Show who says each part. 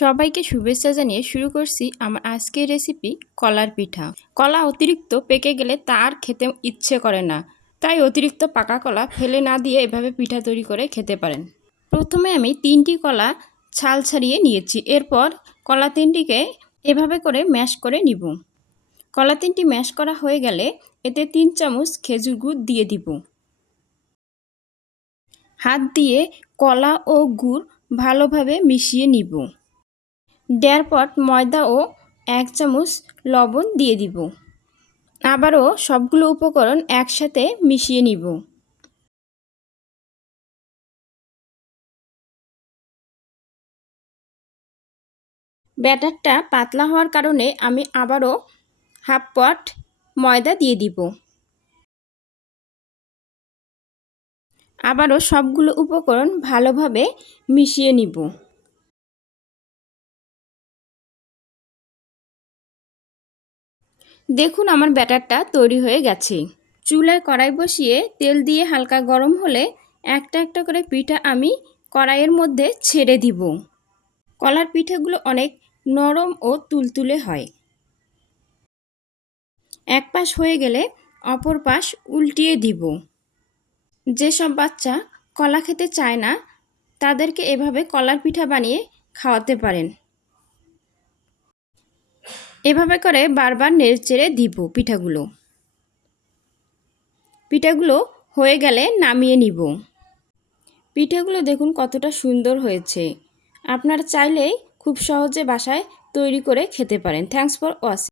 Speaker 1: সবাইকে শুভেচ্ছা জানিয়ে শুরু করছি আমার আজকের রেসিপি কলার পিঠা। কলা অতিরিক্ত পেকে গেলে তার খেতে ইচ্ছে করে না। তাই অতিরিক্ত পাকা কলা ফেলে না দিয়ে এভাবে পিঠা তৈরি করে খেতে পারেন। প্রথমে আমি তিনটি কলা ছাল ছাড়িয়ে নিয়েছি। এরপর কলা তিনটিকে এভাবে করে ম্যাশ করে নিব। কলা তিনটি ম্যাশ করা হয়ে গেলে এতে তিন চামচ খেজুর গুড় দিয়ে দিব। হাত দিয়ে কলা ও গুড় ভালোভাবে মিশিয়ে নিব। দেড় পট ময়দা ও এক চামচ লবণ দিয়ে দিব। আবারও সবগুলো উপকরণ একসাথে মিশিয়ে নিব। ব্যাটারটা পাতলা হওয়ার কারণে আমি আবারও হাফ পট ময়দা দিয়ে দিব। আবারও সবগুলো উপকরণ ভালোভাবে মিশিয়ে নিব। দেখুন আমার ব্যাটারটা তৈরি হয়ে গেছে। চুলায় কড়াই বসিয়ে তেল দিয়ে হালকা গরম হলে একটা একটা করে পিঠা আমি কড়াইয়ের মধ্যে ছেড়ে দিব। কলার পিঠাগুলো অনেক নরম ও তুলতুলে হয়। এক পাশ হয়ে গেলে অপর পাশ উল্টিয়ে দিব। যেসব বাচ্চা কলা খেতে চায় না, তাদেরকে এভাবে কলার পিঠা বানিয়ে খাওয়াতে পারেন। এভাবে করে বারবার নেড়েচেড়ে দিব পিঠাগুলো। পিঠাগুলো হয়ে গেলে নামিয়ে নিব। পিঠাগুলো দেখুন কতটা সুন্দর হয়েছে। আপনারা চাইলেই খুব সহজে বাসায় তৈরি করে খেতে পারেন। Thanks for watching